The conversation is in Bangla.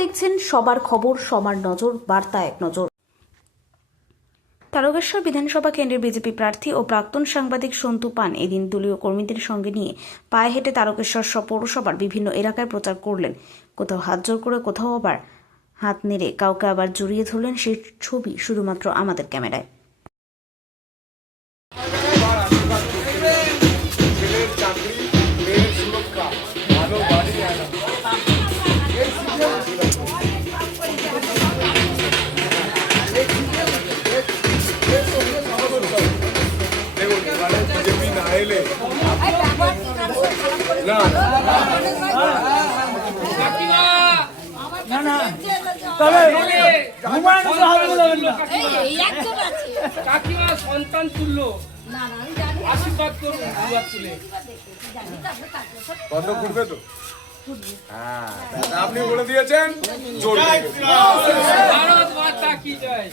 দেখছেন সবার খবর, সবার নজর, বার্তা এক নজর। তারকেশ্বর বিধানসভা কেন্দ্রের বিজেপি প্রার্থী ও প্রাক্তন সাংবাদিক সন্তু পান এদিন দলীয় কর্মীদের সঙ্গে নিয়ে পায়ে হেঁটে তারকেশ্বর পৌরসভার বিভিন্ন এলাকায় প্রচার করলেন। কোথাও হাত জোর করে, কোথাও আবার হাত নেড়ে, কাউকে আবার জড়িয়ে ধরলেন। সেই ছবি শুধুমাত্র আমাদের ক্যামেরায়। কাকিমা সন্তান তুল্য আশীর্বাদ করুন। বন্ধ করবে তো? আপনি বলে দিয়েছেন। ভারত মাতা কি জয়।